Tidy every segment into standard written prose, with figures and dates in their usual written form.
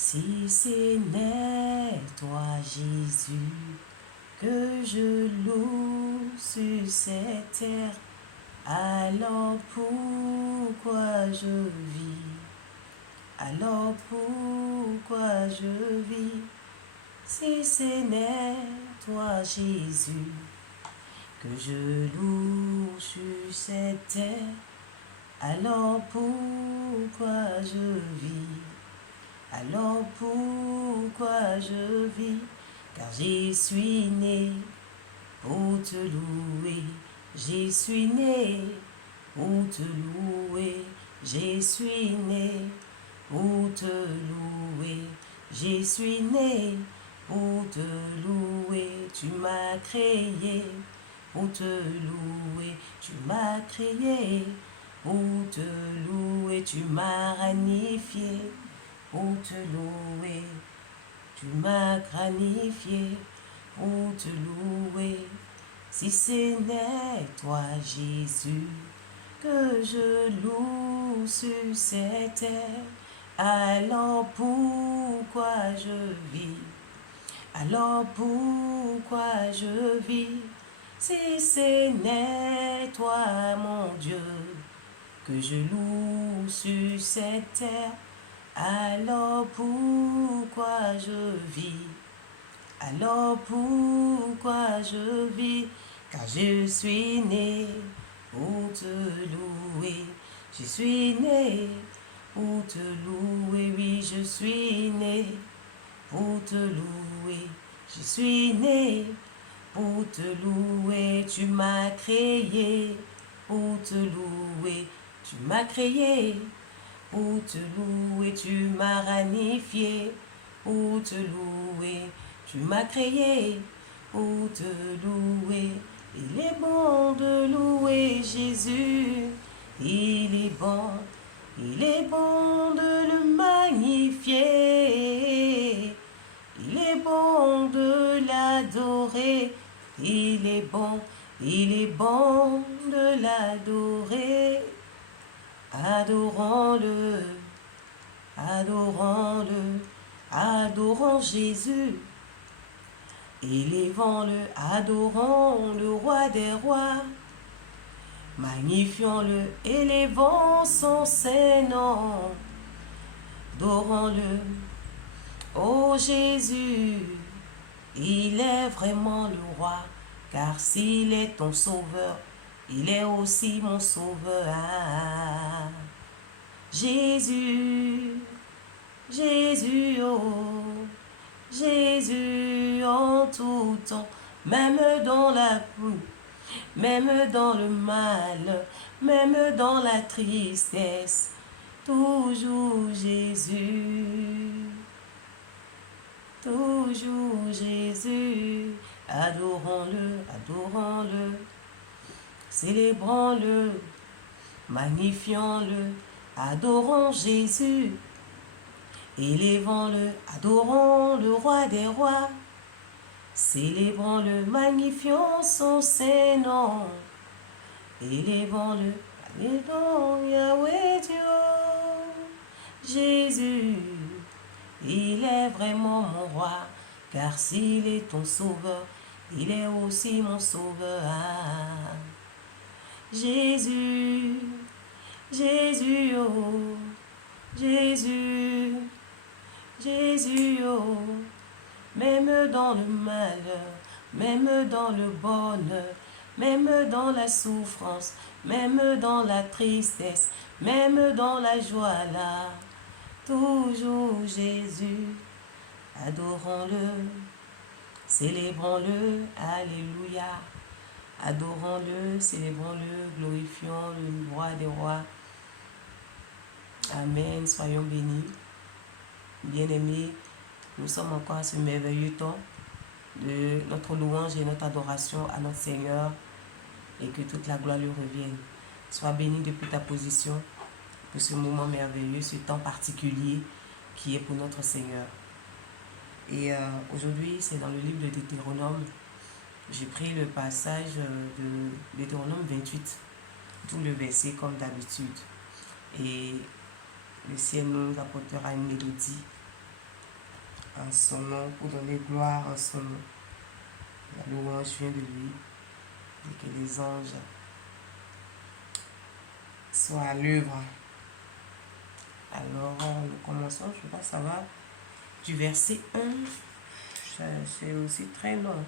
Si ce n'est toi, Jésus, que je loue sur cette terre, alors pourquoi je vis? Alors pourquoi je vis? Si ce n'est toi, Jésus, que je loue sur cette terre, alors pourquoi je vis? Alors pourquoi je vis? Car j'y suis né pour te louer. J'y suis né pour te louer. J'y suis né pour te louer. J'y suis né pour te louer. Tu m'as créé pour te louer. Tu m'as créé pour te louer. Tu m'as ranifié pour te louer. Tu m'as granifié pour te louer. Si ce n'est toi, Jésus, que je loue sur cette terre, alors pourquoi je vis? Alors pourquoi je vis? Si ce n'est toi, mon Dieu, que je loue sur cette terre, alors pourquoi je vis? Alors pourquoi je vis? Car je suis né pour te louer. Je suis né pour te louer. Oui, je suis né pour te louer. Je suis né pour te louer. Tu m'as créé pour te louer. Tu m'as créé pour te louer. Tu m'as ranifié pour te louer. Tu m'as créé pour te louer. Il est bon de louer Jésus. Il est bon. Il est bon de le magnifier. Il est bon de l'adorer. Il est bon de l'adorer. Adorons-le, adorons-le, adorons Jésus. Élevons-le, adorons le roi des rois. Magnifions-le, élevons son Saint-Nom. Adorons-le, ô Jésus, il est vraiment le roi, car s'il est ton sauveur, il est aussi mon sauveur. Jésus, Jésus, oh, Jésus en tout temps, même dans la pluie, même dans le mal, même dans la tristesse, toujours Jésus, toujours Jésus. Adorons-le, adorons-le, célébrons-le, magnifions-le, adorons Jésus. Élevons-le, adorons le roi des rois. Célébrons-le, magnifions son Saint-Nom. Élevons-le, adorons Yahweh Dieu. Jésus, il est vraiment mon roi, car s'il est ton sauveur, il est aussi mon sauveur. Jésus, Jésus, oh, Jésus, Jésus, oh, même dans le malheur, même dans le bonheur, même dans la souffrance, même dans la tristesse, même dans la joie là, toujours Jésus, adorons-le, célébrons-le, alléluia, adorons-le, célébrons-le, glorifions le roi des rois. Amen, soyons bénis. Bien-aimés, nous sommes encore à ce merveilleux temps de notre louange et notre adoration à notre Seigneur et que toute la gloire lui revienne. Sois béni depuis ta position pour ce moment merveilleux, ce temps particulier qui est pour notre Seigneur. Et aujourd'hui, c'est dans le livre de Deutéronome. J'ai pris le passage de Deutéronome 28, tout le verset comme d'habitude. Et le ciel nous apportera une mélodie en son nom, pour donner gloire en son nom. La louange vient de lui et que les anges soient à l'œuvre. Alors, nous commençons, je sais pas, ça va du verset 1. C'est aussi très long.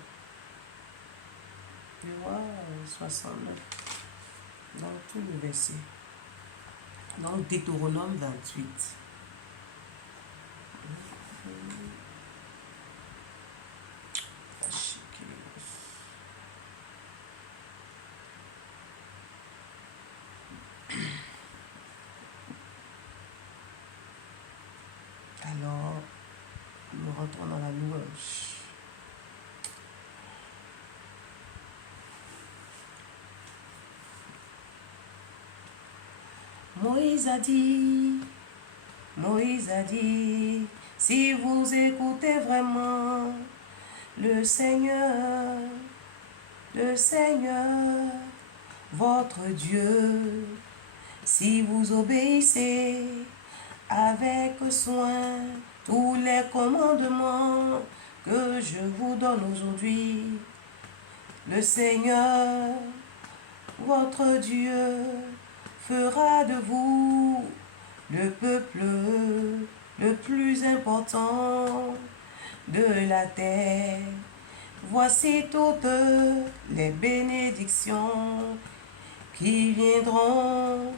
Tu vois, 69. Dans tout le verset. Donc, Deutéronome 28. Alors, nous rentrons dans la louange. Moïse a dit, si vous écoutez vraiment le Seigneur, votre Dieu, si vous obéissez avec soin tous les commandements que je vous donne aujourd'hui, le Seigneur, votre Dieu, fera de vous le peuple le plus important de la terre. Voici toutes les bénédictions qui viendront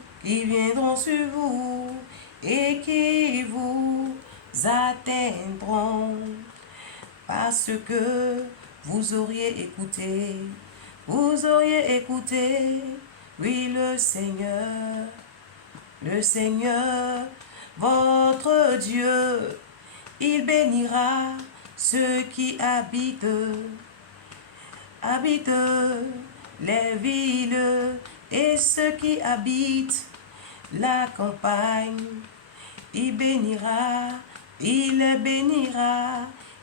sur vous et qui vous atteindront parce que vous auriez écouté, oui, le Seigneur, votre Dieu, il bénira ceux qui habitent les villes et ceux qui habitent la campagne. Il bénira,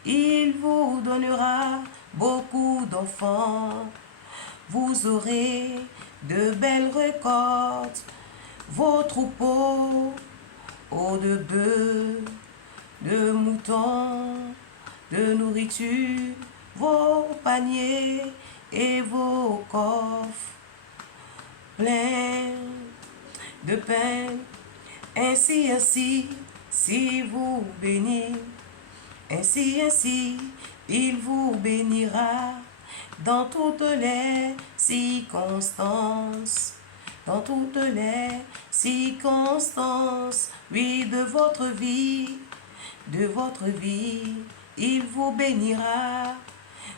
il vous donnera beaucoup d'enfants. Vous aurez de belles récoltes, vos troupeaux, de bœufs, de moutons, de nourriture, vos paniers et vos coffres pleins de pain. Ainsi, si vous bénissez, ainsi, il vous bénira dans toutes les circonstances. Oui, de votre vie, il vous bénira,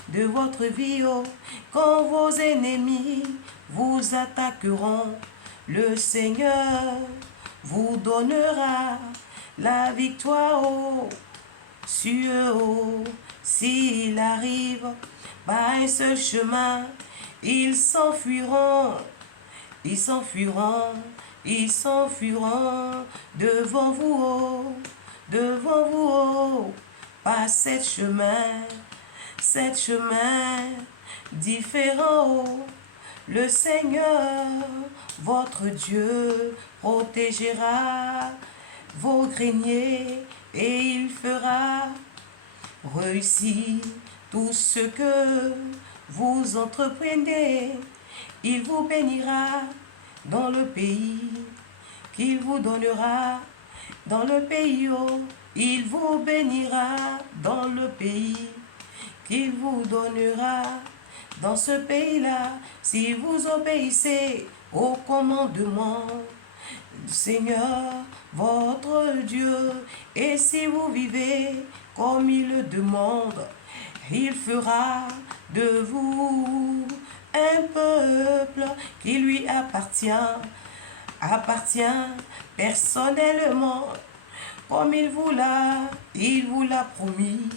de votre vie, oh, quand vos ennemis vous attaqueront, le Seigneur vous donnera la victoire, oh, sur eux, oh. S'il arrive par un seul chemin, ils s'enfuiront devant vous, oh, par sept chemins différents, oh. Le Seigneur, votre Dieu, protégera vos greniers et il fera réussir tout ce que vous entreprenez. Il vous bénira dans le pays qu'il vous donnera, dans le pays, oh, il vous bénira dans le pays qu'il vous donnera. Dans ce pays-là, si vous obéissez au commandement du Seigneur, votre Dieu, et si vous vivez comme il le demande, il fera de vous un peuple qui lui appartient personnellement, comme il vous l'a promis.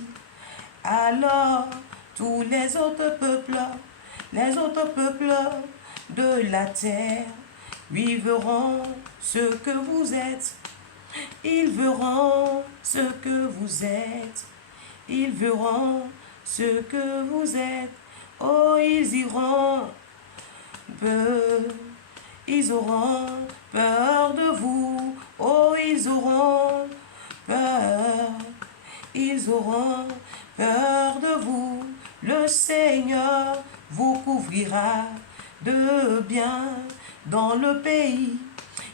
Alors, tous les autres peuples de la terre, lui verront ce que vous êtes. Ils verront ce que vous êtes. Ils verront ce que vous êtes. Oh, ils auront peur de vous. Oh, ils auront peur. ils auront peur de vous. Le Seigneur vous couvrira de bien dans le pays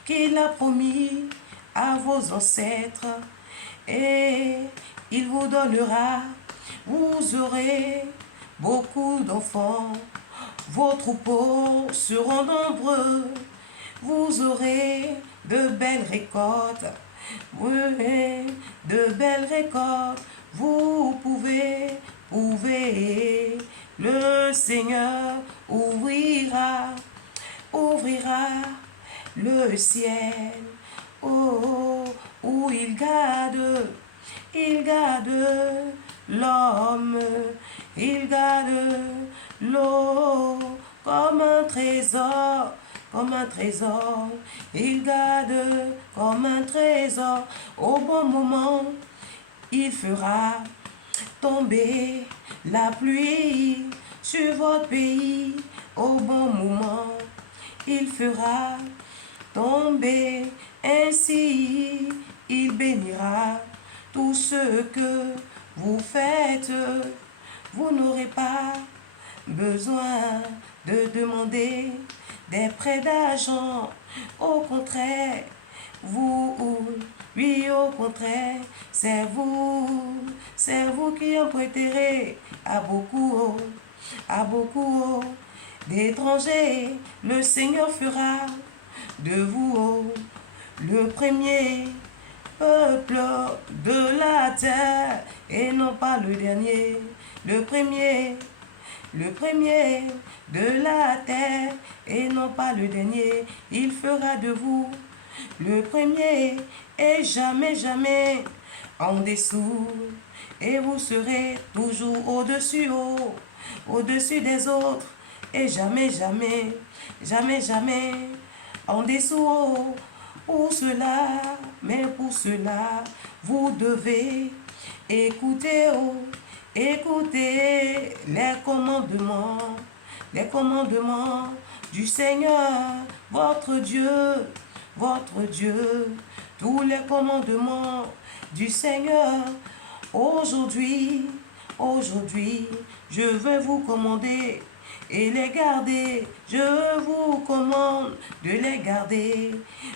qu'il a promis à vos ancêtres, et il vous donnera, vous aurez beaucoup d'enfants, vos troupeaux seront nombreux, vous aurez de belles récoltes, oui, de belles récoltes, vous pouvez, le Seigneur ouvrira le ciel, oh, où il garde l'homme, il garde l'eau comme un trésor, il garde comme un trésor. Au bon moment, il fera tomber la pluie sur votre pays. Au bon moment, il fera tomber, ainsi il bénira tout ce que vous faites. Vous n'aurez pas besoin de demander des prêts d'argent. Au contraire, au contraire, c'est vous qui en prêterez à beaucoup d'étrangers. Le Seigneur fera de vous le premier peuple de la terre, et non pas le dernier, le premier de la terre, et non pas le dernier. Il fera de vous le premier, et jamais en dessous, et vous serez toujours au-dessus des autres, et jamais en dessous. Pour cela, vous devez écouter les commandements du Seigneur, votre Dieu, tous les commandements du Seigneur. Aujourd'hui, je veux vous commander et les garder. Je vous commande de les garder.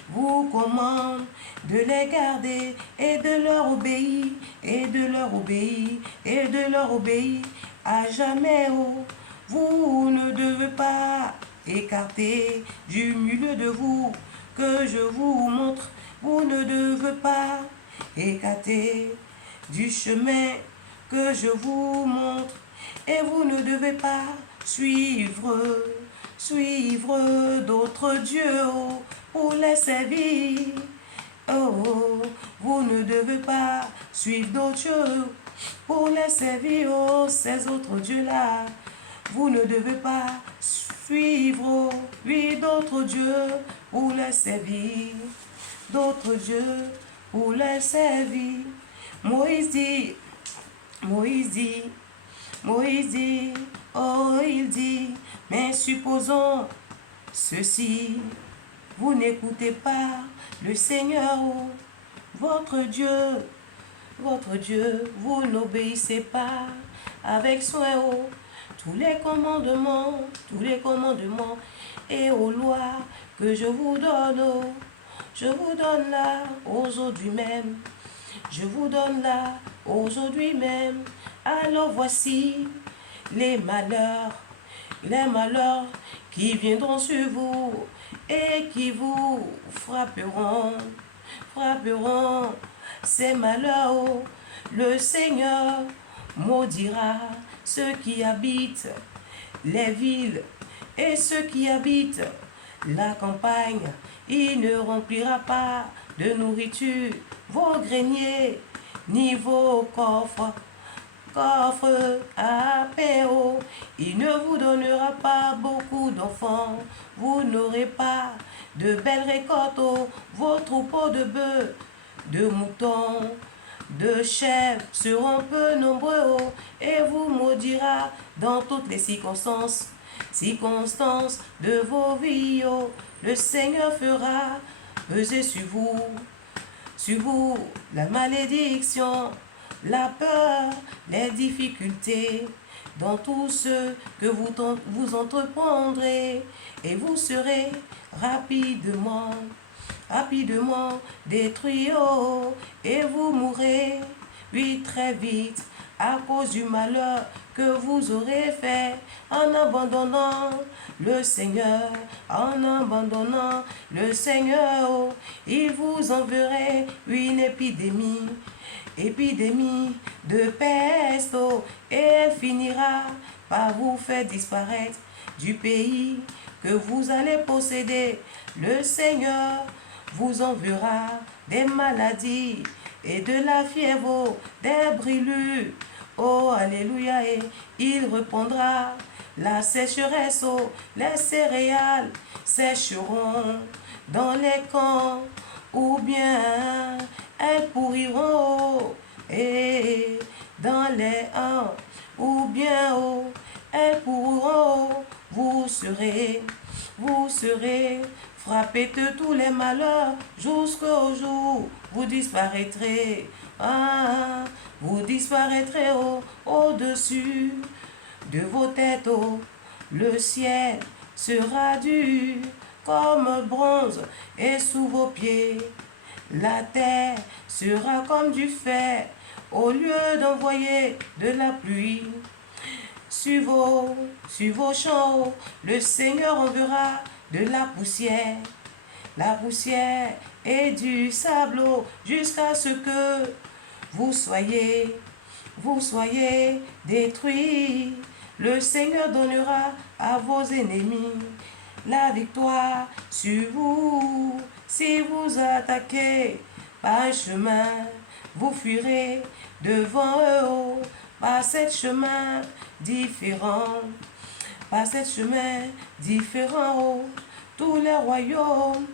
Vous commande de les garder et de leur obéir, à jamais. Oh, vous ne devez pas écarter du milieu de vous que je vous montre. Vous ne devez pas écarter du chemin que je vous montre, et vous ne devez pas suivre d'autres dieux pour les servir. Oh, vous ne devez pas suivre d'autres dieux pour les servir, oh, ces autres dieux-là. Vous ne devez pas suivre, d'autres dieux pour les servir, d'autres dieux pour les servir. Moïse dit, oh, il dit, mais supposons ceci, vous n'écoutez pas le Seigneur, oh, votre Dieu, vous n'obéissez pas avec soin, oh, tous les commandements et aux lois que je vous donne, oh, je vous donne là aujourd'hui même. Je vous donne là aujourd'hui même. Alors voici les malheurs qui viendront sur vous et qui vous frapperont. Ces malheurs, oh, le Seigneur maudira ceux qui habitent les villes et ceux qui habitent la campagne. Il ne remplira pas de nourriture vos greniers, ni vos coffres à paix. Oh, il ne vous donnera pas beaucoup d'enfants, vous n'aurez pas de belles récoltes. Oh, vos troupeaux de bœufs, de moutons, de chèvres seront peu nombreux, oh, et vous maudira dans toutes les circonstances de vos vies. Oh, le Seigneur fera peser sur vous la malédiction la peur, les difficultés, dans tout ce que vous entreprendrez, et vous serez rapidement détruit, oh, et vous mourrez, oui, très vite, à cause du malheur que vous aurez fait en abandonnant le Seigneur, oh, il vous enverrait une épidémie de peste, oh, et elle finira par vous faire disparaître du pays que vous allez posséder. Le Seigneur vous enverra des maladies et de la fièvre, des brûlures. Oh, alléluia, et il répondra la sécheresse, oh, les céréales sécheront dans les camps, ou bien elles pourriront, et dans les hamps, ou bien, oh, elles pourront, vous serez frappés de tous les malheurs jusqu'au jour vous disparaîtrez. Ah, vous disparaîtrez au-dessus de vos têtes. Oh, le ciel sera dur comme bronze et sous vos pieds. La terre sera comme du fer au lieu d'envoyer de la pluie. Sur vos champs, le Seigneur enverra de la poussière et du sable jusqu'à ce que vous soyez détruits. Le Seigneur donnera à vos ennemis la victoire sur vous. Si vous attaquez par un chemin, vous fuirez devant eux par sept chemins différents. Tous les royaumes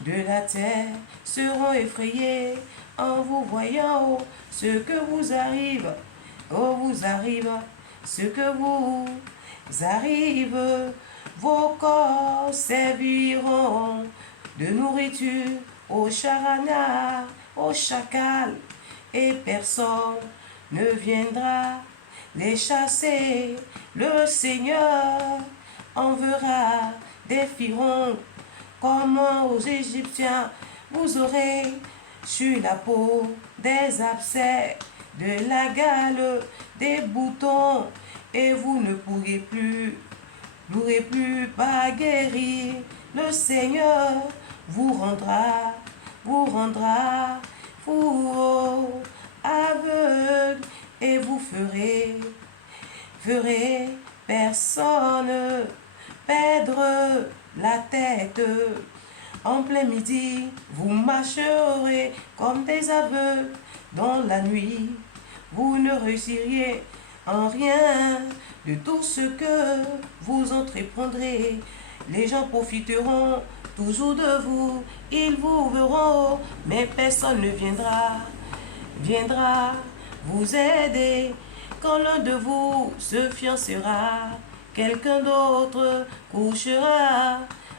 de la terre seront effrayés en vous voyant. Ce que vous arrive, ce que vous arrive, vos corps serviront de nourriture aux charana, aux chacals, et personne ne viendra les chasser. Le Seigneur enverra des firons comme aux Égyptiens. Vous aurez sur la peau des abcès, de la gale, des boutons, et vous ne pourrez plus pas guérir. Le Seigneur vous rendra fou, aveugle, et vous ferez personne perdre la tête. En plein midi, vous marcherez comme des aveugles dans la nuit. Vous ne réussiriez en rien de tout ce que vous entreprendrez. Les gens profiteront toujours de vous. Ils vous verront, mais personne ne viendra vous aider. Quand l'un de vous se fiancera, quelqu'un d'autre couchera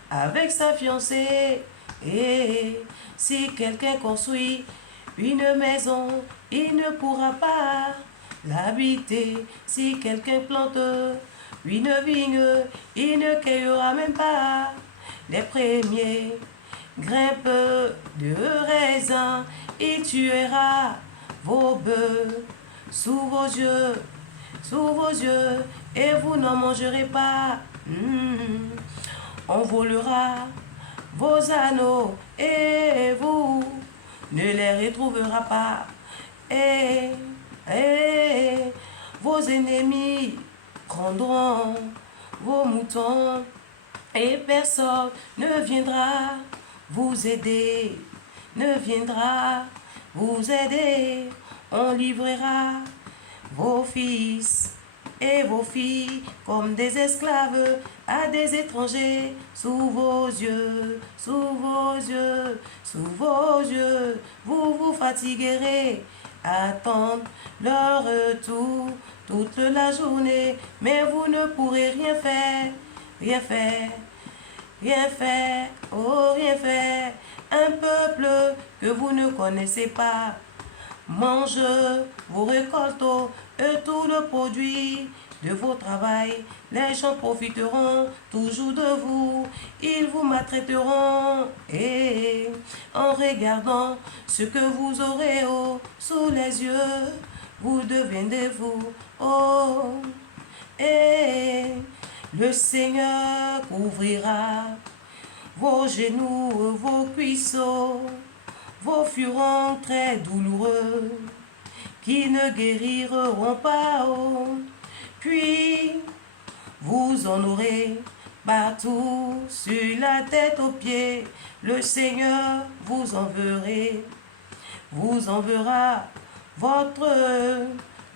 avec sa fiancée. Et si quelqu'un construit une maison, il ne pourra pas l'habiter. Si quelqu'un plante une vigne, il ne cueillera même pas les premiers grimpes de raisin. Il tuera vos bœufs sous vos yeux, et vous n'en mangerez pas. On volera vos anneaux, et vous ne les retrouverez pas. Et vos ennemis prendront vos moutons, et personne ne viendra vous aider. On livrera vos fils et vos filles comme des esclaves à des étrangers sous vos yeux. Vous vous fatiguerez à attendre leur retour toute la journée, mais vous ne pourrez rien faire. Un peuple que vous ne connaissez pas Mangez vos récoltes et tout le produit de vos travail. Les gens profiteront toujours de vous. Ils vous maltraiteront. Et en regardant ce que vous aurez sous les yeux, vous deviendrez vous. Oh, et le Seigneur couvrira vos genoux, vos cuisses, vos furons très douloureux, qui ne guériront pas. Puis vous en aurez partout, sur la tête aux pieds. Le Seigneur vous enverra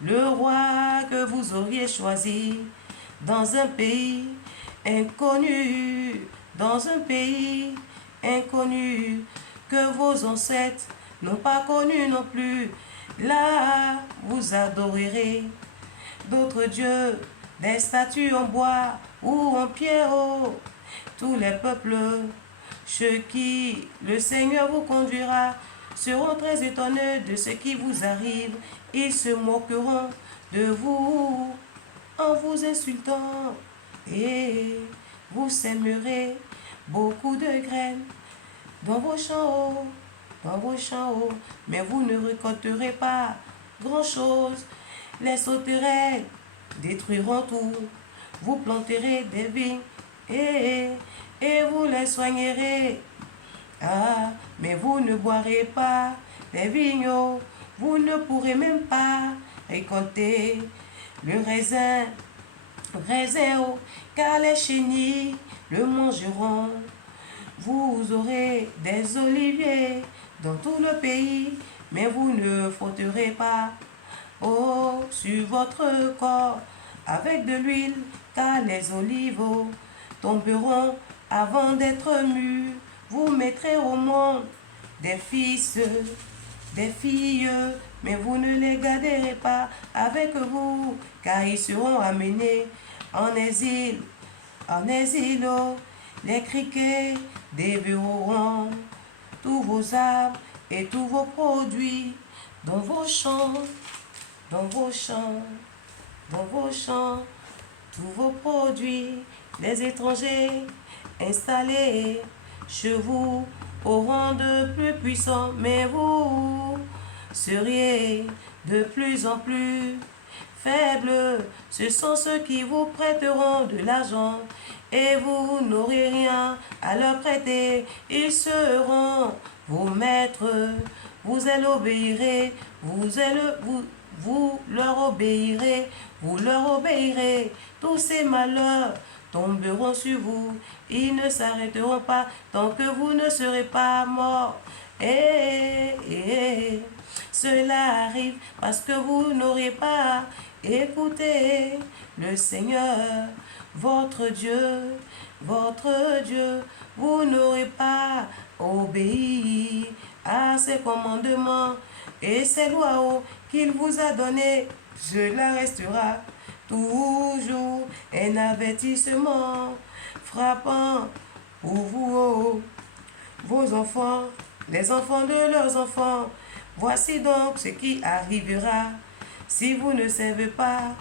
le roi que vous auriez choisi dans un pays inconnu, que vos ancêtres n'ont pas connu non plus. Là, vous adorerez d'autres dieux, des statues en bois ou en pierre. Tous les peuples, ceux qui le Seigneur vous conduira, seront très étonnés de ce qui vous arrive. Ils se moqueront de vous en vous insultant, et vous sèmerez beaucoup de graines dans vos champs, mais vous ne récolterez pas grand-chose. Les sauterelles détruiront tout. Vous planterez des vignes et vous les soignerez. Ah, mais vous ne boirez pas les vignes. Vous ne pourrez même pas récolter le raisin, car les chenilles le mangeront. Vous aurez des oliviers dans tout le pays, mais vous ne frotterez pas sur votre corps avec de l'huile, car les olives tomberont avant d'être mûres. Vous mettrez au monde des fils, des filles, mais vous ne les garderez pas avec vous, car ils seront amenés en exil. Les criquets dévoreront tous vos arbres et tous vos produits dans vos champs, tous vos produits. Les étrangers installés chez vous auront de plus puissants, mais vous seriez de plus en plus faibles. Ce sont ceux qui vous prêteront de l'argent et vous n'aurez rien à leur prêter. Ils seront vos maîtres, vous leur obéirez, vous leur obéirez. Tous ces malheurs tomberont sur vous, ils ne s'arrêteront pas tant que vous ne serez pas morts. Et cela arrive parce que vous n'aurez pas écouté le Seigneur, votre Dieu. Vous n'aurez pas obéi à ses commandements et ses lois qu'il vous a données. Cela restera toujours un avertissement frappant pour vous, vos enfants, les enfants de leurs enfants. Voici donc ce qui arrivera si vous ne servez pas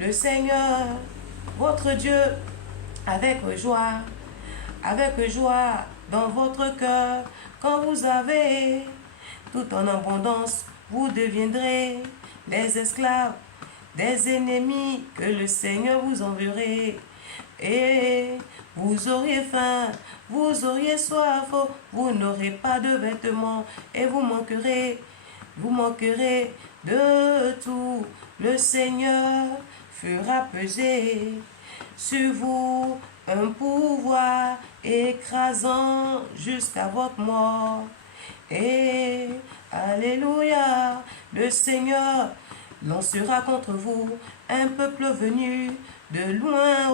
le Seigneur, votre Dieu, avec joie dans votre cœur. Quand vous avez tout en abondance, vous deviendrez les esclaves des ennemis que le Seigneur vous enverrait. Et vous auriez faim, vous auriez soif, vous n'aurez pas de vêtements et vous manquerez de tout. Le Seigneur fera peser sur vous un pouvoir écrasant jusqu'à votre mort. Et alléluia, le Seigneur lancera contre vous un peuple venu de loin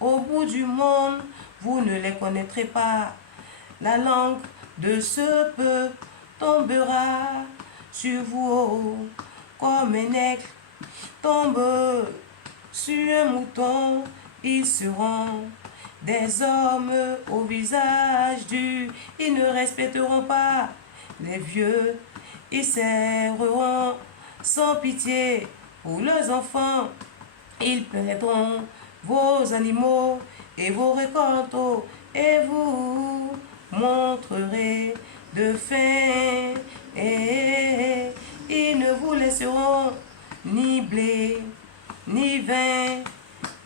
au bout du monde. Vous ne les connaîtrez pas. La langue de ce peuple tombera sur vous comme un aigle tombe sur un mouton. Ils seront des hommes au visage dur. Ils ne respecteront pas les vieux, ils serreront sans pitié pour leurs enfants. Ils perdront vos animaux et vos récoltes, et vous montrerez de faim. Et ils ne vous laisseront ni blé, ni vin,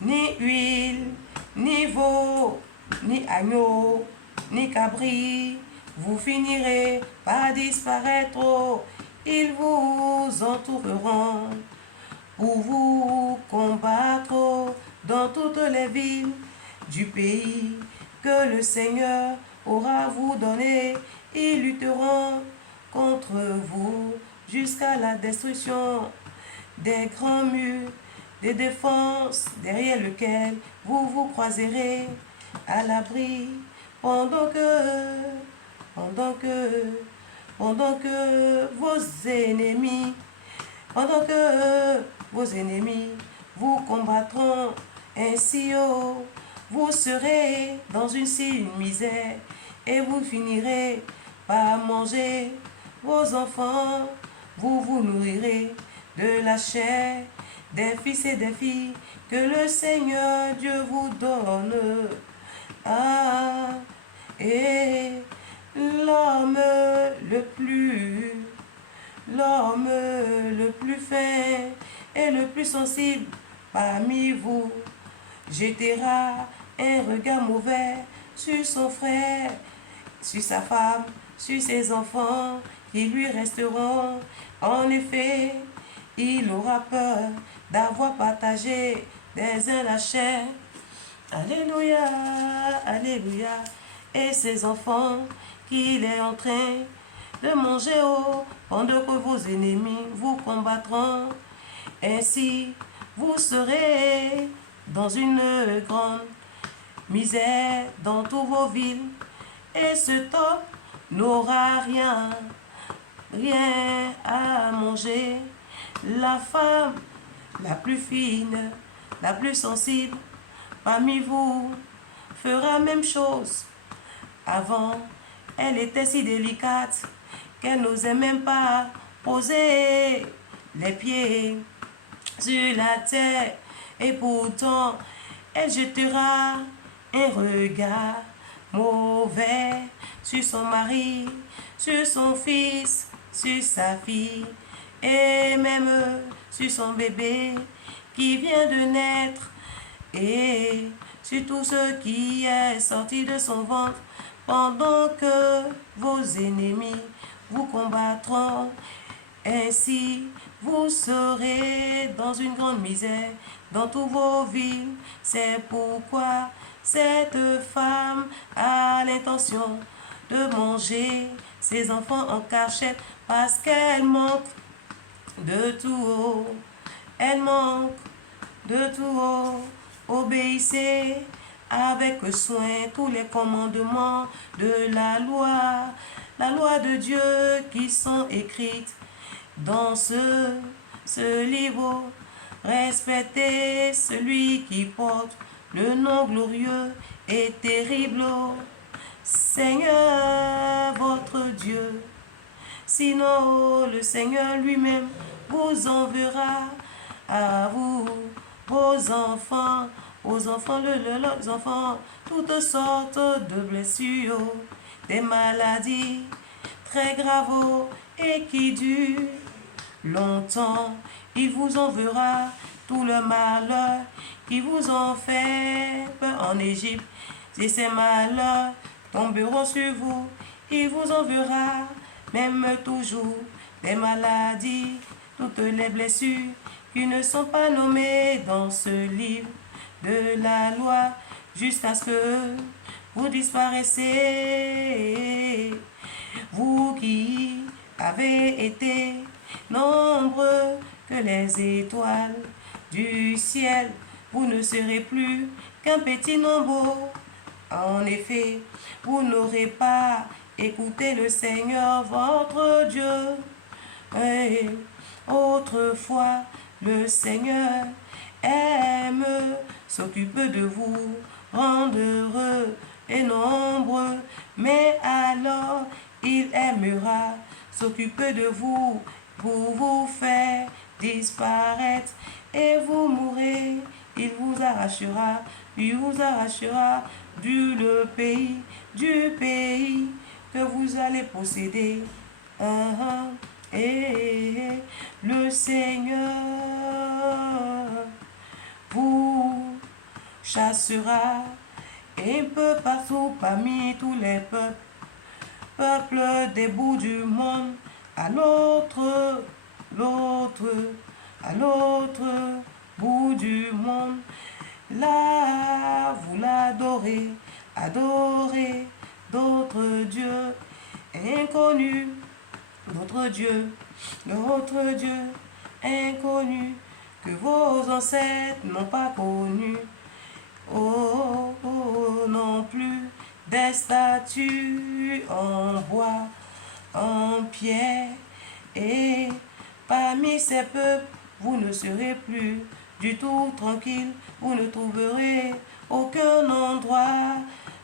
ni huile, ni veau, ni agneau, ni cabri. Vous finirez par disparaître. Ils vous entoureront pour vous combattre dans toutes les villes du pays que le Seigneur aura vous donné. Ils lutteront contre vous jusqu'à la destruction des grands murs, des défenses derrière lesquels vous vous croiserez à l'abri pendant que vos ennemis vous combattront. Ainsi, vous serez dans une misère et vous finirez par manger vos enfants. Vous vous nourrirez de la chair des fils et des filles que le Seigneur Dieu vous donne. Ah, et l'homme le plus fin et le plus sensible parmi vous jettera un regard mauvais sur son frère, sur sa femme, sur ses enfants qui lui resteront. En effet, il aura peur d'avoir partagé des uns la chair. Alléluia, alléluia. Et ses enfants qu'il est en train de manger pendant que vos ennemis vous combattront. Ainsi, vous serez dans une grande misère dans toutes vos villes. Et ce temps n'aura rien à manger. La femme la plus fine, la plus sensible parmi vous fera même chose. Avant, elle était si délicate qu'elle n'osait même pas poser les pieds sur la terre. Et pourtant, elle jettera un regard mauvais sur son mari, sur son fils, sur sa fille, et même sur son bébé qui vient de naître, et sur tout ce qui est sorti de son ventre, pendant que vos ennemis vous combattront. Ainsi, vous serez dans une grande misère dans toutes vos villes. C'est pourquoi cette femme a l'intention de manger ses enfants en cachette, parce qu'elle manque de tout. Elle manque de tout. Obéissez avec soin tous les commandements de la loi de Dieu qui sont écrites dans ce livre. Respectez celui qui porte le nom glorieux et terrible, Seigneur votre Dieu. Sinon, le Seigneur lui-même vous enverra à vous, vos enfants, leurs enfants, toutes sortes de blessures, des maladies très graves et qui durent longtemps. Il vous enverra tout le malheur qui vous ont fait peur en Égypte. Et ces malheurs tomberont sur vous. Il vous enverra même toujours des maladies, toutes les blessures qui ne sont pas nommées dans ce livre de la loi, jusqu'à ce que vous disparaissez. Vous qui avez été nombreux que les étoiles du ciel, vous ne serez plus qu'un petit nombre. En effet, vous n'aurez pas écouté le Seigneur votre Dieu. Et autrefois, le Seigneur aime s'occuper de vous, rendre heureux et nombreux. Mais alors, il aimera s'occuper de vous pour vous faire disparaître. Et vous mourrez, il vous arrachera du pays que vous allez posséder. Et le Seigneur vous chassera un peu partout parmi tous les peuples des bouts du monde, à l'autre bout du monde. Là, vous l'adorez, adorez d'autres dieux inconnus, d'autres dieux inconnus que vos ancêtres n'ont pas connus. Oh, non plus des statues en bois, en pierre, et parmi ces peuples, vous ne serez plus du tout tranquille, vous ne trouverez aucun endroit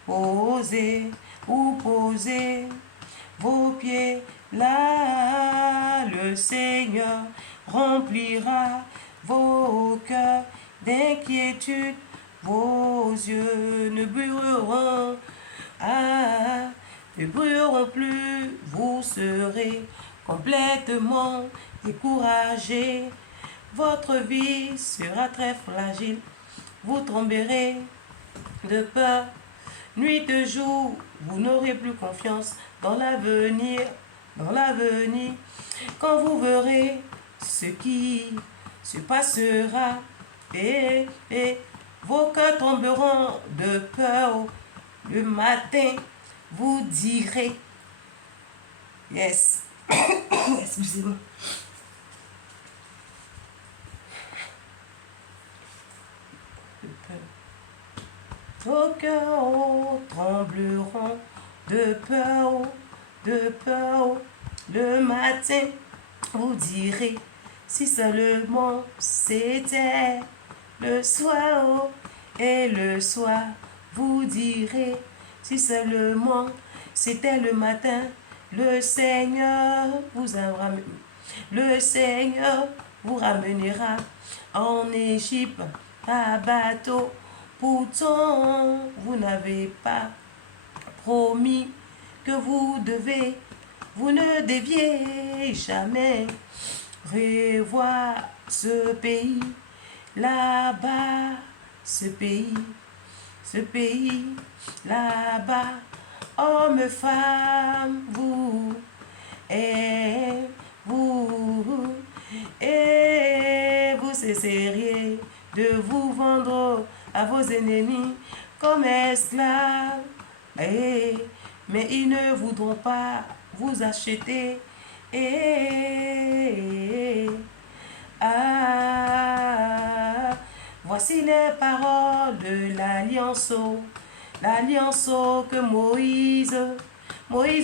posé ou poser vos pieds. Là, le Seigneur remplira vos cœurs d'inquiétude, vos yeux ne brûleront plus, vous serez complètement découragé. Votre vie sera très fragile, vous tomberez de peur. Nuit et jour, vous n'aurez plus confiance dans l'avenir, quand vous verrez ce qui se passera, et vos cœurs tomberont de peur. Le matin, vous direz, yes, excusez-moi. Vos cœurs trembleront de peur. Le matin, vous direz, si seulement c'était le soir. Et le soir, vous direz, si seulement c'était le matin. Le Seigneur vous ramènera en Égypte à bateau. Pourtant, vous n'avez pas promis que vous ne deviez jamais revoir ce pays là-bas, ce pays là-bas. Hommes, femmes, vous cesseriez de vous vendre à vos ennemis comme esclaves, mais ils ne voudront pas vous acheter. Voici les paroles de l'alliance que Moïse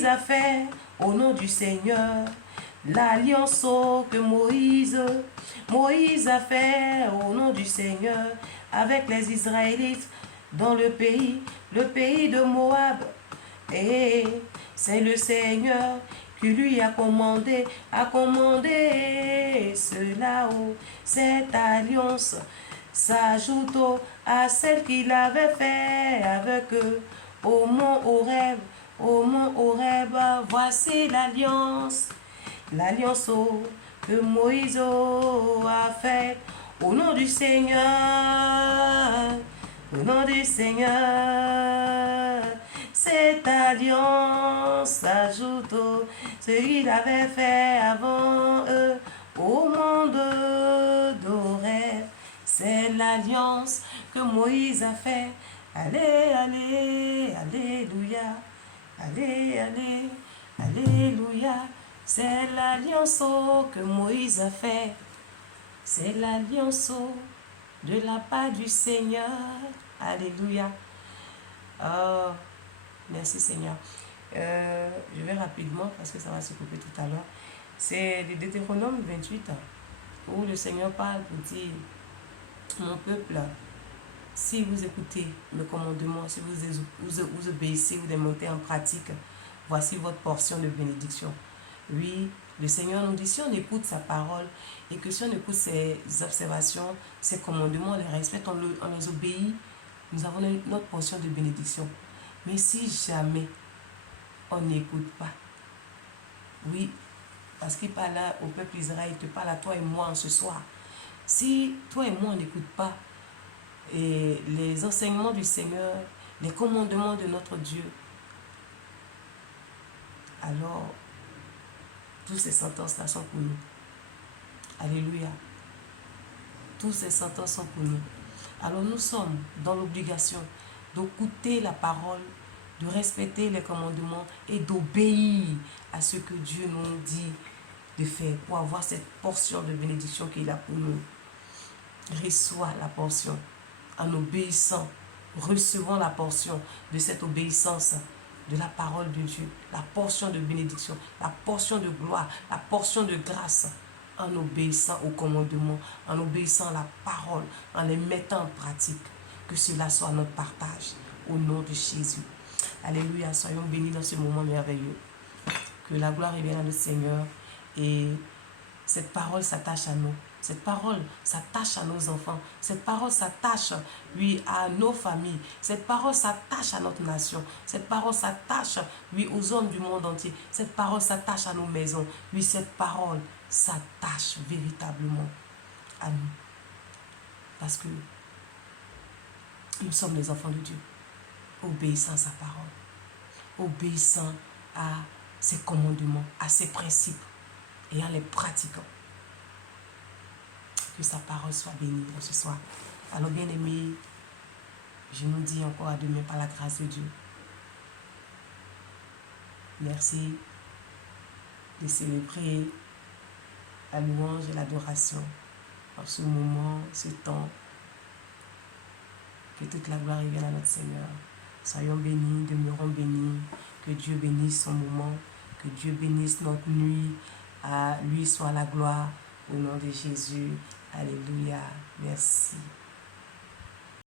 a fait au nom du Seigneur. L'alliance que Moïse a fait au nom du Seigneur avec les Israélites dans le pays de Moab. Et c'est le Seigneur qui lui a commandé cela. Cette alliance s'ajoute à celle qu'il avait fait avec eux au mont Horeb. Voici l'alliance que Moïse a faite au nom du Seigneur. Cette alliance s'ajoute ce qu'il avait fait avant eux au monde d'Horeb. C'est l'alliance que Moïse a fait. Allez, allez, alléluia. Allez, allez, alléluia. C'est l'alliance que Moïse a fait. C'est l'alliance de la part du Seigneur. Alléluia. Oh, merci Seigneur. Je vais rapidement parce que ça va se couper tout à l'heure. C'est le Deutéronome 28 où le Seigneur parle pour dire: mon peuple, si vous écoutez le commandement, si vous obéissez, vous les mettez en pratique, voici votre portion de bénédiction. Oui, le Seigneur nous dit, si on écoute sa parole et que si on écoute ses observations, ses commandements, on les respecte, on les obéit, nous avons notre portion de bénédiction. Mais si jamais on n'écoute pas, oui, parce qu'il parle là au peuple Israël, il te parle à toi et moi ce soir. Si toi et moi on n'écoute pas et les enseignements du Seigneur, les commandements de notre Dieu, alors toutes ces sentences-là sont pour nous. Alléluia. Toutes ces sentences sont pour nous. Alors nous sommes dans l'obligation d'écouter la parole, de respecter les commandements et d'obéir à ce que Dieu nous dit de faire pour avoir cette portion de bénédiction qu'il a pour nous. Reçois la portion en obéissant. Recevons la portion de cette obéissance de la parole de Dieu, la portion de bénédiction, la portion de gloire, la portion de grâce, en obéissant au commandement, en obéissant à la parole, en les mettant en pratique. Que cela soit notre partage, au nom de Jésus. Alléluia, soyons bénis dans ce moment merveilleux. Que la gloire revienne à notre Seigneur et cette parole s'attache à nous. Cette parole s'attache à nos enfants. Cette parole s'attache, oui, à nos familles. Cette parole s'attache à notre nation. Cette parole s'attache, oui, aux hommes du monde entier. Cette parole s'attache à nos maisons. Oui, cette parole s'attache véritablement à nous. Parce que nous sommes les enfants de Dieu. Obéissant à sa parole. Obéissant à ses commandements, à ses principes et en les pratiquant. Que sa parole soit bénie ce soir. Alors bien aimés, je nous dis encore à demain par la grâce de Dieu. Merci de célébrer la louange et l'adoration en ce moment, ce temps. Que toute la gloire revienne à notre Seigneur. Soyons bénis, demeurons bénis. Que Dieu bénisse son moment. Que Dieu bénisse notre nuit. À lui soit la gloire. Au nom de Jésus. Alléluia. Merci.